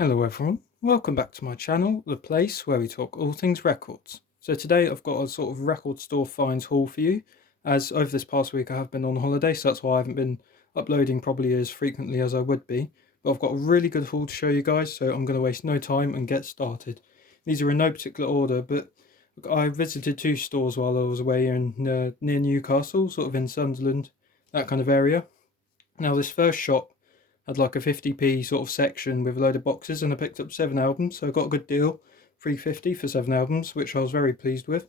Hello everyone, welcome back to my channel, the place where we talk all things records. So today I've got a sort of record store finds haul for you, as over this past week I have been on holiday, so that's why I haven't been uploading probably as frequently as I would be. But I've got a really good haul to show you guys, so I'm going to waste no time and get started. These are in no particular order, but I visited two stores while I was away in near Newcastle, sort of in Sunderland, that kind of area. Now this first shop had like a 50p sort of section with a load of boxes, and I picked up 7 albums, so I got a good deal, 350 for 7 albums, which I was very pleased with.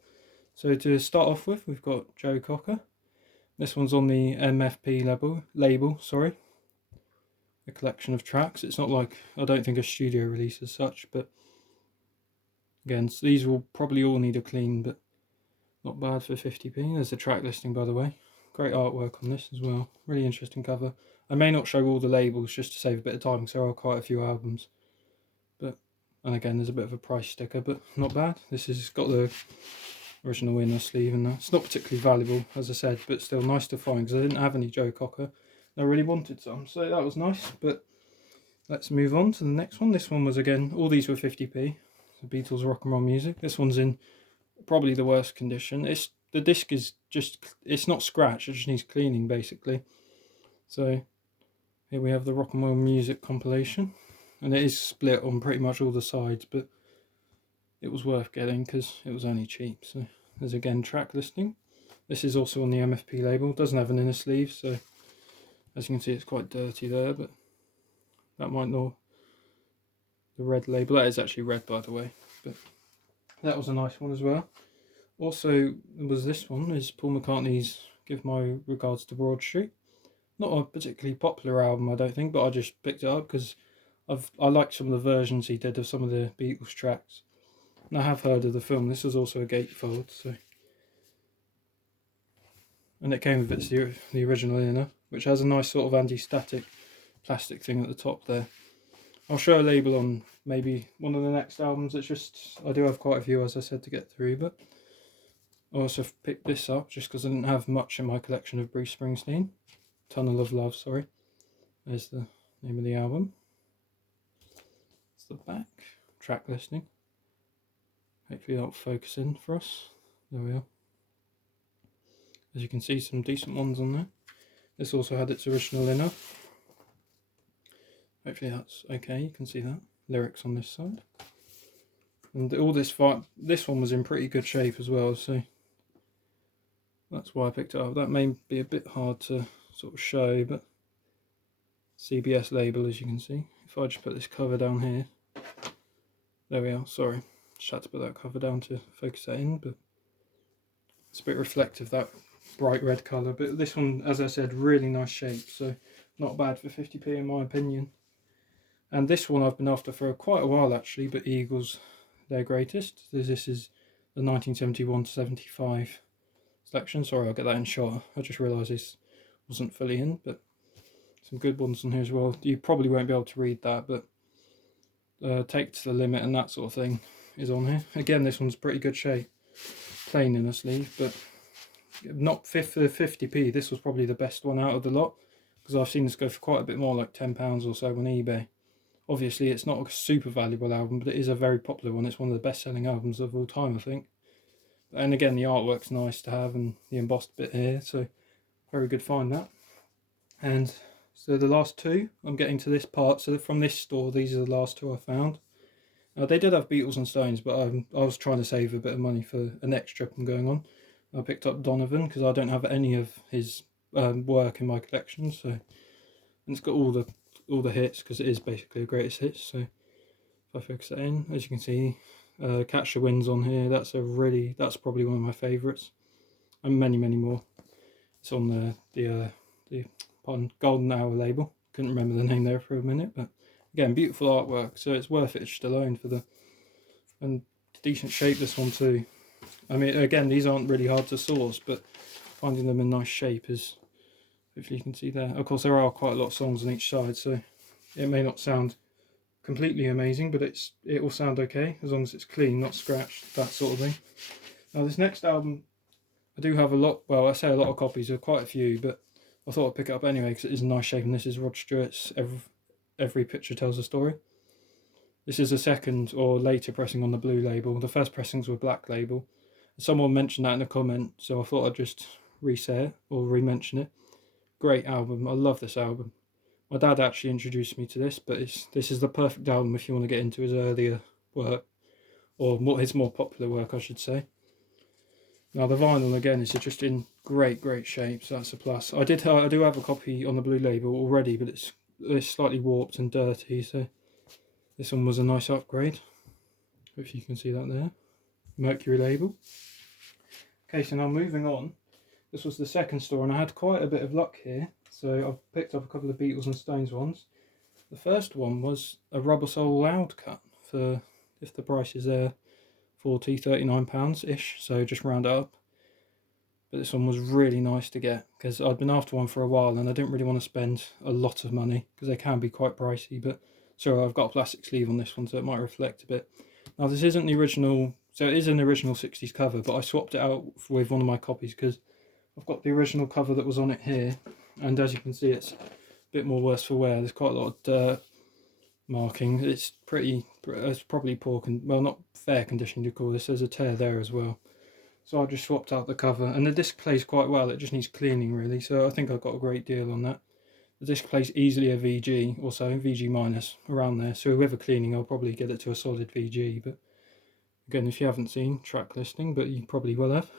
So to start off with, we've got Joe Cocker. This one's on the MFP label, sorry. A collection of tracks. It's not like, I don't think a studio release as such, but again, so these will probably all need a clean, but not bad for 50p. There's the track listing, by the way. Great artwork on this as well. Really interesting cover. I may not show all the labels just to save a bit of time because there are quite a few albums. And again, there's a bit of a price sticker, but not bad. This has got the original inner sleeve and that. It's not particularly valuable, as I said, but still nice to find because I didn't have any Joe Cocker. I really wanted some, so that was nice. But let's move on to the next one. This one was, again, all these were 50p. The Beatles rock and roll music. This one's in probably the worst condition. The disc is just, it's not scratched, it just needs cleaning basically. So here we have the rock and roll music compilation, and it is split on pretty much all the sides, but it was worth getting because it was only cheap. So there's again track listing. This is also on the MFP label, doesn't have an inner sleeve, so as you can see it's quite dirty there, but that might not, the red label, that is actually red by the way, but that was a nice one as well. Also was this one, is Paul McCartney's Give My Regards to Broad Street. Not a particularly popular album, I don't think, but I just picked it up because I like some of the versions he did of some of the Beatles tracks. And I have heard of the film. This was also a gatefold, so. And it came with its the original inner, which has a nice sort of anti-static plastic thing at the top there. I'll show a label on maybe one of the next albums. It's just, I do have quite a few, as I said, to get through, but I also picked this up just because I didn't have much in my collection of Bruce Springsteen. Tunnel of Love, sorry. There's the name of the album. It's the back. Track listing. Hopefully that'll focus in for us. There we are. As you can see, some decent ones on there. This also had its original inner. Hopefully that's okay, you can see that. Lyrics on this side. And all this one was in pretty good shape as well, so that's why I picked it up. That may be a bit hard to sort of show, but CBS label, as you can see. If I just put this cover down here, there we are. Sorry, just had to put that cover down to focus that in, but it's a bit reflective, that bright red colour. But this one, as I said, really nice shape, so not bad for 50p in my opinion. And this one I've been after for quite a while actually, but Eagles, their greatest. This is the 1971 to 75 selection. Sorry, I'll get that in shot. I just realised this wasn't fully in, but some good ones on here as well. You probably won't be able to read that, but Take to the Limit and that sort of thing is on here. Again, this one's pretty good shape. Plain in the sleeve, but not for 50p. This was probably the best one out of the lot, because I've seen this go for quite a bit more, like £10 or so on eBay. Obviously, it's not a super valuable album, but it is a very popular one. It's one of the best-selling albums of all time, I think. And again, the artwork's nice to have, and the embossed bit here, so very good find that. And so the last two, I'm getting to this part. So from this store, these are the last two I found. They did have Beatles and Stones, but I was trying to save a bit of money for a next trip I'm going on. I picked up Donovan because I don't have any of his work in my collection, so, and it's got all the hits because it is basically the greatest hits. So if I focus that in, as you can see, Catch the Winds on here. That's probably one of my favourites, and many more. It's on the Golden Hour label. Couldn't remember the name there for a minute, but again, beautiful artwork, so it's worth it just alone for and decent shape, this one too. I mean, again, these aren't really hard to source, but finding them in nice shape is, hopefully you can see there. Of course, there are quite a lot of songs on each side, so it may not sound completely amazing, but it will sound okay as long as it's clean, not scratched, that sort of thing. Now this next album, I do have a lot, well, I say a lot of copies, there are quite a few, but I thought I'd pick it up anyway because it is a nice shape, and this is Rod Stewart's Every Picture Tells a Story. This is a second or later pressing on the blue label. The first pressings were black label. Someone mentioned that in a comment, so I thought I'd just re-say it or re-mention it. Great album. I love this album. My dad actually introduced me to this, but this is the perfect album if you want to get into his earlier work, or his more popular work, I should say. Now the vinyl again is just in great shape, so that's a plus. I do have a copy on the blue label already, but it's slightly warped and dirty, so this one was a nice upgrade. If you can see that there, Mercury label. Okay, so now moving on. This was the second store, and I had quite a bit of luck here. So I've picked up a couple of Beatles and Stones ones. The first one was a Rubber Soul Loud Cut for, if the price is there, £39-ish, so just round it up. But this one was really nice to get, because I'd been after one for a while and I didn't really want to spend a lot of money, because they can be quite pricey. But so I've got a plastic sleeve on this one, so it might reflect a bit. Now this isn't the original, so it is an original 60s cover, but I swapped it out with one of my copies because I've got the original cover that was on it here, and as you can see it's a bit more worse for wear. There's quite a lot of dirt marking. It's probably poor, well, not fair condition to call this. There's a tear there as well. So I just swapped out the cover, and the disc plays quite well. It just needs cleaning really, so I think I got a great deal on that. The disc plays easily a VG, also VG minus around there, so with a cleaning I'll probably get it to a solid VG. But again, if you haven't seen track listing, but you probably will have.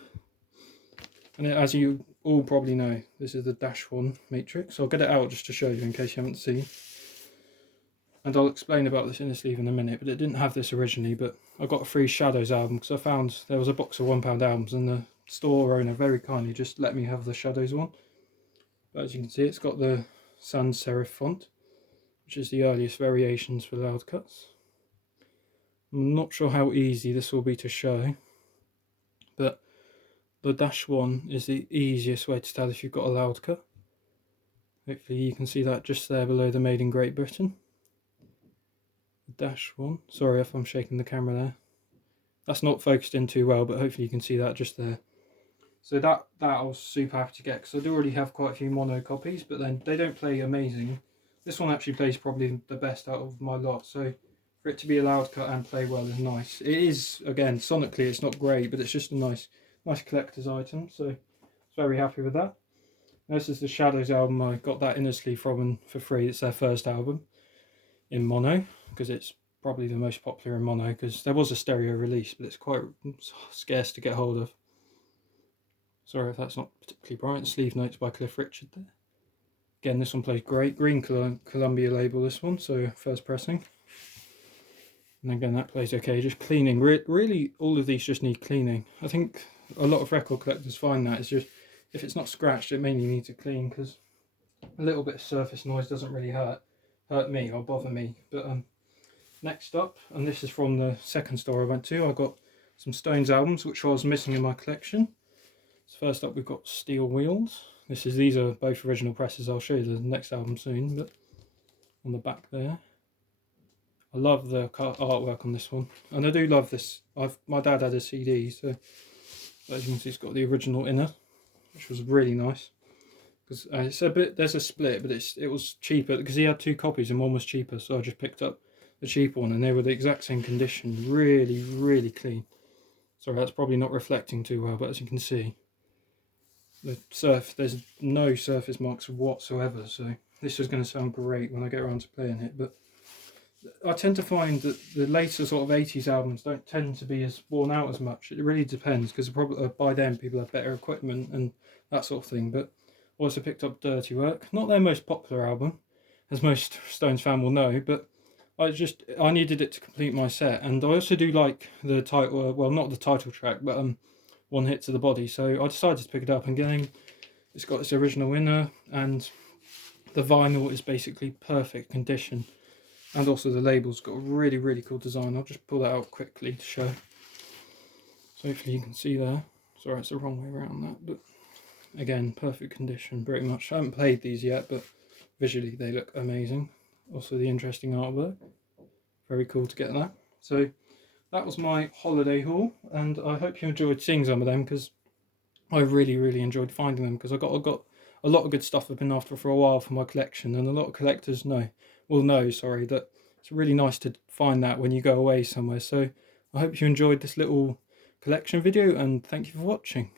And as you all probably know, this is the -1 matrix. I'll get it out just to show you in case you haven't seen. And I'll explain about this inner sleeve in a minute, but it didn't have this originally, but I got a free Shadows album because I found there was a box of £1 albums and the store owner very kindly just let me have the Shadows one. But as you can see, it's got the sans serif font, which is the earliest variations for loud cuts. I'm not sure how easy this will be to show, but the -1 is the easiest way to tell if you've got a loud cut. Hopefully you can see that just there below the Made in Great Britain. The -1, sorry if I'm shaking the camera there. That's not focused in too well, but hopefully you can see that just there. So that I was super happy to get, because I do already have quite a few mono copies, but then they don't play amazing. This one actually plays probably the best out of my lot, so for it to be a loud cut and play well is nice. It is, again, sonically it's not great, but it's just a nice collector's item, so very happy with that. This is the Shadows album. I got that inner sleeve from them for free. It's their first album in mono, because it's probably the most popular in mono, because there was a stereo release, but it's quite scarce to get hold of. Sorry if that's not particularly bright. Sleeve notes by Cliff Richard there. Again, this one plays great. Green Columbia label, this one, so first pressing. And again, that plays okay. Just cleaning. Really, all of these just need cleaning. I think a lot of record collectors find that it's just, if it's not scratched, it mainly needs a clean, because a little bit of surface noise doesn't really hurt me or bother me. But next up, and this is from the second store I went to, I got some Stones albums which I was missing in my collection. So first up we've got Steel Wheels. These are both original presses. I'll show you the next album soon, but on the back there, I love the artwork on this one, and I do love this. My dad had a CD, so as you can see, it's got the original inner, which was really nice. Because it's a bit, there's a split, but it was cheaper because he had two copies and one was cheaper, so I just picked up the cheap one, and they were the exact same condition, really clean. Sorry, that's probably not reflecting too well, but as you can see, there's no surface marks whatsoever. So this is going to sound great when I get around to playing it. But I tend to find that the later sort of 80s albums don't tend to be as worn out as much. It really depends, because probably by then people have better equipment and that sort of thing. But also picked up Dirty Work, not their most popular album, as most Stones fan will know, but I needed it to complete my set. And I also do like the title, well, not the title track, but One Hit to the Body. So I decided to pick it up, and again, it's got its original inner, and the vinyl is basically perfect condition. And also the label's got a really cool design. I'll just pull that out quickly to show. So hopefully you can see there. Sorry, it's the wrong way around that, but again, perfect condition pretty much. I haven't played these yet, but visually they look amazing. Also the interesting artwork. Very cool to get that. So that was my holiday haul, and I hope you enjoyed seeing some of them, because I really enjoyed finding them, because I got a lot of good stuff I've been after for a while for my collection, and a lot of collectors will know that it's really nice to find that when you go away somewhere. So I hope you enjoyed this little collection video, and thank you for watching.